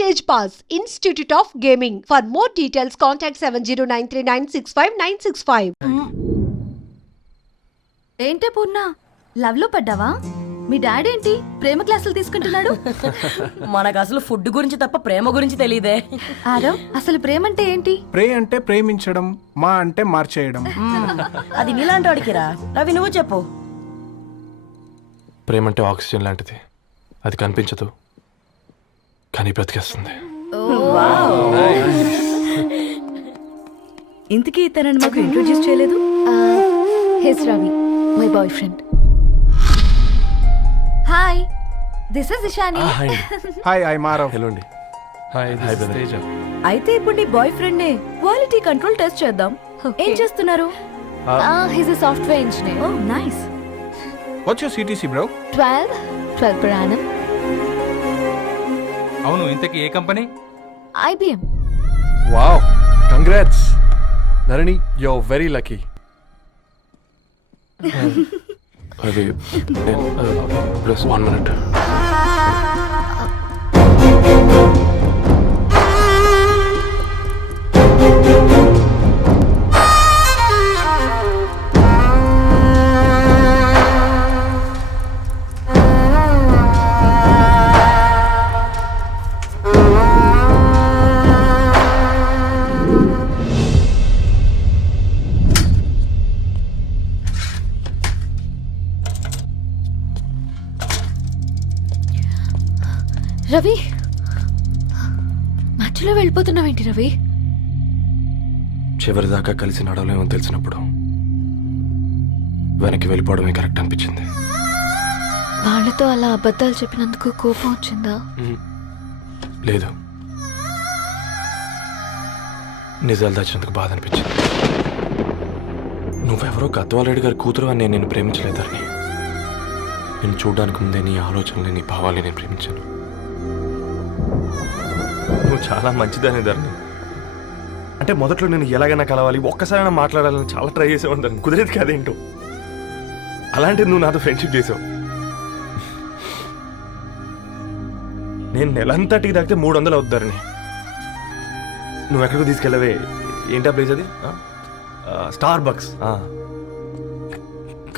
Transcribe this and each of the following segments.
Stage Pass, Institute of Gaming. For more details, contact 7093965965. ఏంటే పూర్ణ love లో పడ్డావా? మీ daddy ఏంటి ప్రేమ క్లాసులు తీసుకుంటున్నాడు? మనకు అసలు ఫుడ్ గురించి తప్ప ప్రేమ గురించి తెలియదే. ఆరవ్, అసలు ప్రేమ అంటే ఏంటి? ప్రే అంటే ప్రేమించడం, మా అంటే మార్చేయడం. అది నీలాంటి వాడికిరా. రవి నువ్వు చెప్పు. ప్రేమ అంటే ఆక్సిజన్ లాంటిది. అది కనిపించదు కానీ బ్రతికేస్తుంది. ఇంతకీ తనని మాకు ఇంట్రొడ్యూస్ చేయలేదు. His Ravi, my boy friend. Hi, this is Ishani. Hi, I Maarav. Hello అండి. హాయ్ తేజ. అయితే ఇప్పుడు నీ బాయ్ ఫ్రెండ్ నే క్వాలిటీ కంట్రోల్ టెస్ట్ చేద్దాం. ఏం చేస్తున్నారు? He's a software engineer. Oh, nice. What's your CTC, bro? 12 per annum. అవును, ఇంతకీ ఏ company? IBM. Wow, congrats Dharani, you are very lucky. అది ప్లస్ 1 minute. రవి, మధ్యలో వెళ్ళిపోతున్నావేంటి రవి? చివరిదాకా కలిసి నడవలేమో తెలిసినప్పుడు వెనక్కి వెళ్ళిపోవడమే కరెక్ట్ అనిపించింది. వాళ్ళతో అలా అబద్ధాలు చెప్పినందుకు కోపం వచ్చిందా? లేదు, నిజాలు దాచినందుకు బాధ అనిపించింది. నువ్వెవరో గద్వాలరెడ్డి గారి కూతురు అని నేను ప్రేమించలేదని. నేను చూడడానికి ముందే నీ ఆలోచనలు, నీ భావాలని నేను ప్రేమించాను. నువ్వు చాలా మంచిదనే ధరణి. అంటే మొదట్లో నేను ఎలాగైనా కలవాలి, ఒక్కసారైనా మాట్లాడాలని చాలా ట్రై చేసేవాడిని ధరణి. కుదిరేది కాదేంటో. అలాంటిది నువ్వు నాతో ఫ్రెండ్షిప్ చేసావు. నేను నెలంతటికి తాకితే 300 అవుతారని. నువ్వు ఎక్కడికి తీసుకెళ్ళవే? ఏంటా ప్లేస్ అది? Star bucks.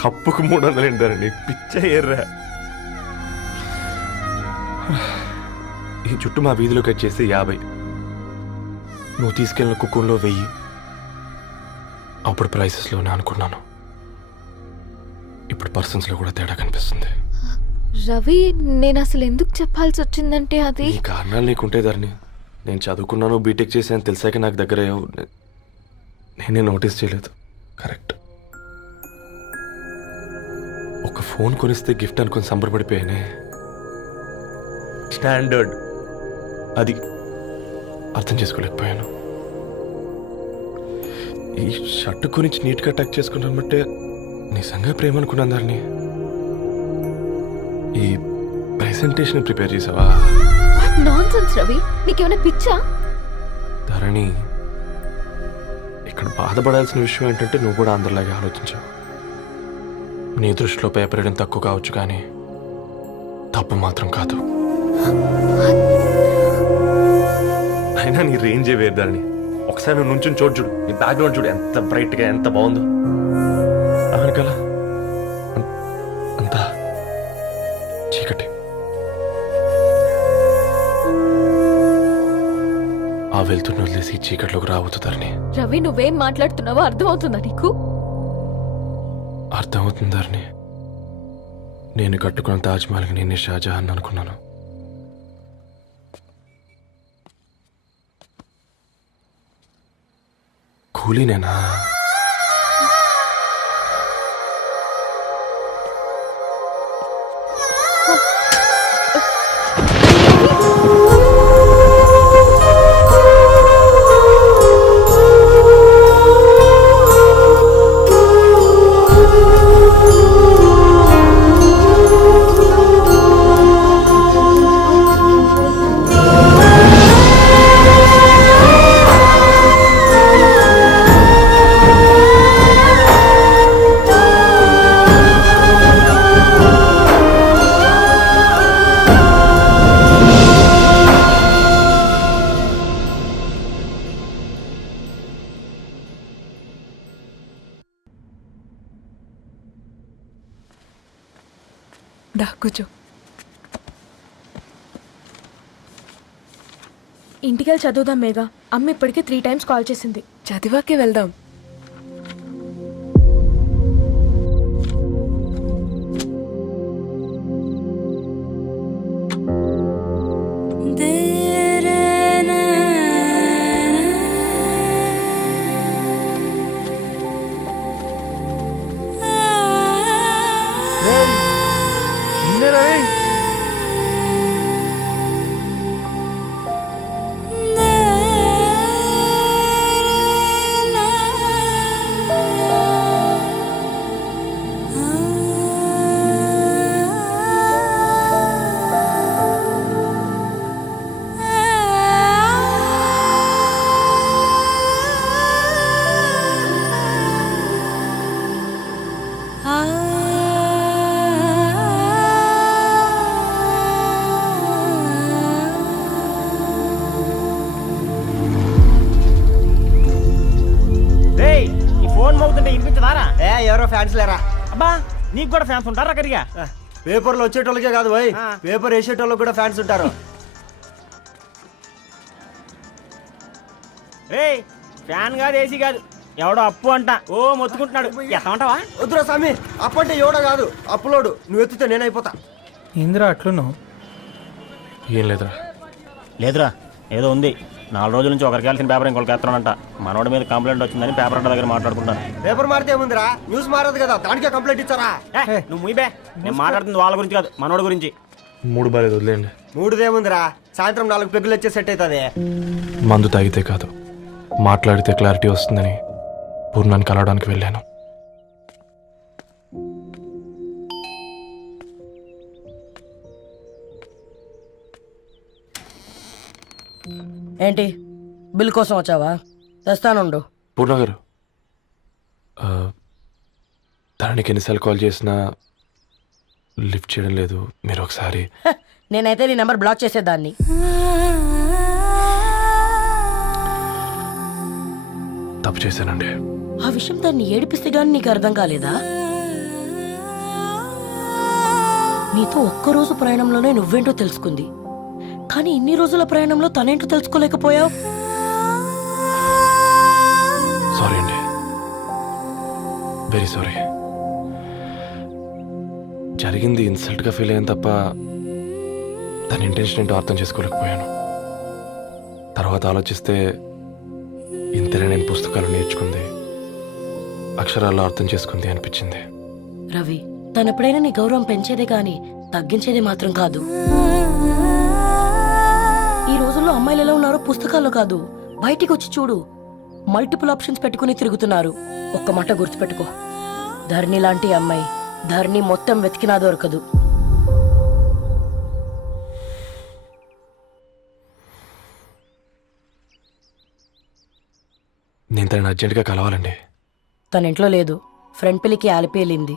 కప్పుకు 300 ఏంటారండి, పిచ్చ ఎర్రా. ఈ చుట్టూ మా వీధిలో కట్ చేస్తే 50. నువ్వు తీసుకెళ్ళిన కుక్కర్లో 1000. అప్పుడు ప్రైసెస్లోనే అనుకున్నాను, ఇప్పుడు పర్సన్స్లో కూడా తేడా కనిపిస్తుంది. రవి, నేను అసలు ఎందుకు చెప్పాల్సి వచ్చిందంటే అది ఈ కారణాలు నీకుంటే ధరణి. నేను చదువుకున్నాను, బీటెక్ చేశాను తెలిసాక నాకు దగ్గర అయ్యావు. నేనే నోటీస్ చేయలేదు. కరెక్ట్. ఒక ఫోన్ కొనిస్తే గిఫ్ట్ అనుకుని సంబరపడిపోయానే. స్టాండర్డ్ అది అర్థం చేసుకోలేకపోయాను. ఈ షర్ట్ గురించి నీట్గా టచ్ చేసుకున్నామంటే నిజంగా ప్రేమ అనుకున్నాను దాన్ని. ఈ ప్రెజెంటేషన్ ప్రిపేర్ చేసావా? నాన్సెన్స్ రవి, నీకేమైనా పిచ్చా? ధరణి, ఇక్కడ బాధపడాల్సిన విషయం ఏంటంటే నువ్వు కూడా అందరిలాగే ఆలోచించావు. నీ దృష్టిలో పేపర్ వేయడం తక్కువ కావచ్చు కానీ తప్పు మాత్రం కాదు. అయినా నీ రేంజే వేరు ధరణి. ఒకసారి నువ్వు నుంచుని చూడు, నీ బ్యాక్గ్రౌండ్ చూడు ఎంత బ్రైట్గా, ఎంత బాగుందో. అవునుకలా అంతా చీకటి. ఆ వెళ్తున్న వదిలేసి చీకట్లోకి రాబోతుందని. రవి, నువ్వేం మాట్లాడుతున్నావో అర్థమవుతుందా నీకు? అర్థమవుతుందని. నేను కట్టుకున్న తాజ్మహల్కి నేనే షాజహాన్ అనుకున్నాను. కూలీనేనా? దా కూర్చో. ఇంటికెళ్ళి చదువుదాం మేఘా. అమ్మ ఇప్పటికే 3 times కాల్ చేసింది. చదివాకే వెళ్దాం. ఎవరో ఫ్యాన్స్ లేరా? అబ్బా నీకు కూడా ఫ్యాన్స్ ఉంటారా కరిగా? పేపర్లో వచ్చేటోళ్ళకే కాదు పోయి, పేపర్ వేసేటోళ్ళకి కూడా ఫ్యాన్స్ ఉంటారు. రే ఫ్యాన్ కాదు, ఏసీ కాదు, ఎవడో అప్పు అంట ఓ మొత్తుకుంటున్నాడు. ఎత్తమంటావా? వద్దురా స్వామి, అప్పంటే ఎవడో కాదు అప్పులోడు. నువ్వు ఎత్తుతే నేనైపోతా. ఇందిరా అట్లున్నావు? ఏం లేదురా. లేదురా, ఏదో ఉంది. 4 రోజుల నుంచి ఒకరికి వెళ్ళిన పేపర్ ఇంకొకరికి ఎత్తానంట. మనోడి మీద కంప్లైంట్ వచ్చిందని పేపర్ అంట దగ్గర మాట్లాడుకుంటాను. పేపర్ మారితే ఏముందిరా, న్యూస్ మారదు కదా, దానికే కంప్లైంట్ ఇచ్చారా? నువ్వు ముయ్యబే, నేను మాట్లాడుతుంది వాళ్ళ గురించి కాదు, మనోడి గురించి. మూడు బాలేదు, వదిలేండి. మూడుదేముందిరా, సాయంత్రం 4 పెగ్గులు వచ్చే సెట్ అవుతుంది. మందు తాగితే కాదు, మాట్లాడితే క్లారిటీ వస్తుందని పూర్ణాన్ని కలవడానికి వెళ్ళాను. ఏంటి బిల్ కోసం వచ్చావా? తెస్తానుండు. పూర్ణ గారు, తనకి ఎన్నిసార్లు కాల్ చేసినా లిఫ్ట్ చేయడం లేదు. మీరు ఒకసారి నేనైతే నీ నెంబర్ బ్లాక్ చేసేదాన్ని. తప్పు చేశానండి. ఆ విషయం దాన్ని ఏడిపిస్తే గానీ నీకు అర్థం కాలేదా? నీతో ఒక్కరోజు ప్రయాణంలోనే నువ్వేంటో తెలుసుకుంది, కానీ ఇన్ని రోజుల ప్రయాణంలో తనేంటో తెలుసుకోలేకపోయావు. సారీ అండి, వెరీ సారీ. జరిగింది ఇన్సల్ట్గా ఫీల్ అయ్యాను తప్ప తన ఇంటెన్షన్ ఏంటో అర్థం చేసుకోలేకపోయాను. తర్వాత ఆలోచిస్తే ఇంతనే నేను పుస్తకాలు నేర్చుకుంది, అక్షరాల్లో అర్థం చేసుకుంది అనిపించింది. రవి, తను ఎప్పుడైనా నీ గౌరవం పెంచేదే కానీ తగ్గించేదే మాత్రం కాదు. ఈ రోజుల్లో అమ్మాయిలు ఎలా ఉన్నారో పుస్తకాల్లో కాదు, బయటికి వచ్చి చూడు. మల్టిపుల్ ఆప్షన్స్ పెట్టుకుని తిరుగుతున్నారు. ఒక్క మాట గుర్తుపెట్టుకో, ధరణి లాంటి అమ్మాయి ధరణి మొత్తం వెతికినా దొరకదు. నేను తనని అర్జెంటుగా కలవాలండి. తన ఇంట్లో లేదు, ఫ్రెండ్ పెళ్లికి ఆలిపేలింది.